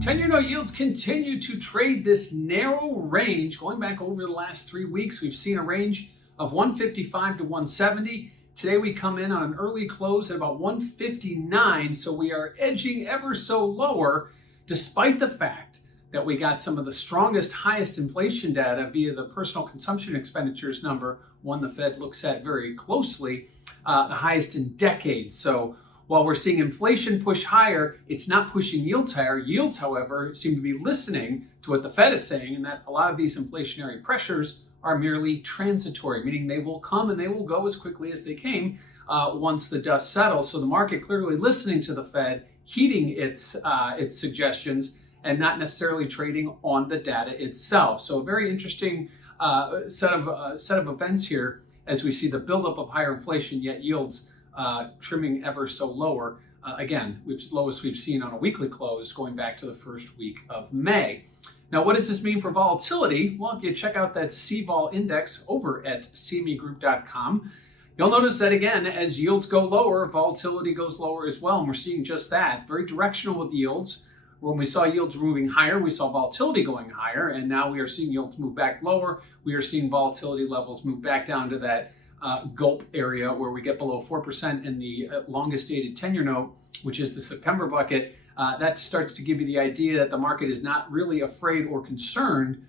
10-year note yields continue to trade this narrow range. Going back over the last 3 weeks, we've seen a range of 155 to 170. Today we come in on an early close at about 159, so we are edging ever so lower, despite the fact that we got some of the strongest, highest inflation data via the personal consumption expenditures number, one the Fed looks at very closely, the highest in decades. So while we're seeing inflation push higher, it's not pushing yields higher. Yields, however, seem to be listening to what the Fed is saying, and that a lot of these inflationary pressures are merely transitory, meaning they will come and they will go as quickly as they came once the dust settles. So the market clearly listening to the Fed, heeding its suggestions, and not necessarily trading on the data itself. So a very interesting set of events here as we see the buildup of higher inflation, yet yields trimming ever so lower. Again, lowest we've seen on a weekly close going back to the first week of May. Now, what does this mean for volatility? Well, if you check out that CVol index over at cmegroup.com, you'll notice that, again, as yields go lower, volatility goes lower as well. And we're seeing just that. Very directional with yields. When we saw yields moving higher, we saw volatility going higher. And now we are seeing yields move back lower. We are seeing volatility levels move back down to that gulp area where we get below 4% in the longest dated 10-year note, which is the September bucket. That starts to give you the idea that the market is not really afraid or concerned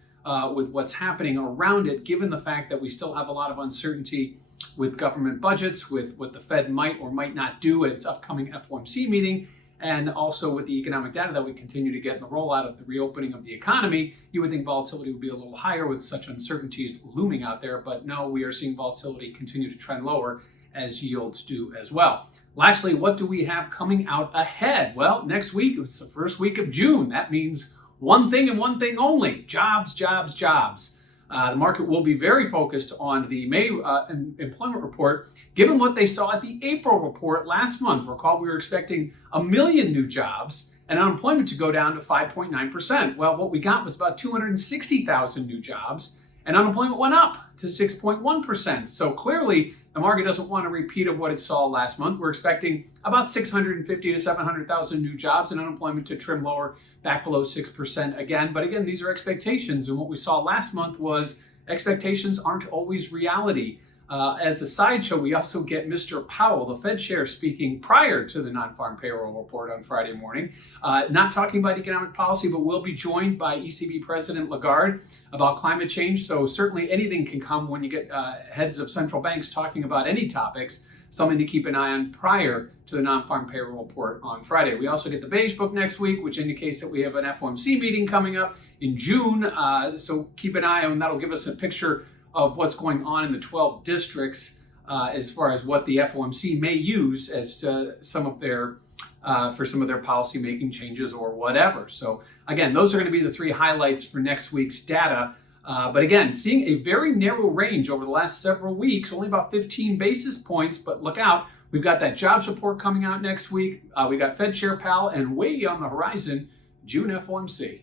with what's happening around it, given the fact that we still have a lot of uncertainty with government budgets, with what the Fed might or might not do at its upcoming FOMC meeting, and also with the economic data that we continue to get in the rollout of the reopening of the economy. You would think volatility would be a little higher with such uncertainties looming out there, but no, we are seeing volatility continue to trend lower as yields do as well. Lastly, what do we have coming out ahead? Well, next week, it's the first week of June. That means one thing and one thing only: jobs, jobs, jobs. The market will be very focused on the May employment report, given what they saw at the April report last month. Recall, we were expecting 1 million new jobs and unemployment to go down to 5.9%. Well, what we got was about 260,000 new jobs, and unemployment went up to 6.1%. So clearly, the market doesn't want a repeat of what it saw last month. We're expecting about 650 to 700,000 new jobs and unemployment to trim lower back below 6% again. But again, these are expectations. And what we saw last month was expectations aren't always reality. As a sideshow, we also get Mr. Powell, the Fed chair, speaking prior to the non-farm payroll report on Friday morning, not talking about economic policy, but will be joined by ECB President Lagarde about climate change. So certainly anything can come when you get heads of central banks talking about any topics, something to keep an eye on prior to the non-farm payroll report on Friday. We also get the Beige Book next week, which indicates that we have an FOMC meeting coming up in June. So keep an eye on, that'll give us a picture of what's going on in the 12 districts as far as what the FOMC may use as some of their policy making changes or whatever. So again, those are going to be the three highlights for next week's data. But again, seeing a very narrow range over the last several weeks, only about 15 basis points, but look out. We've got that jobs report coming out next week. We got Fed Chair Powell, and way on the horizon, June FOMC.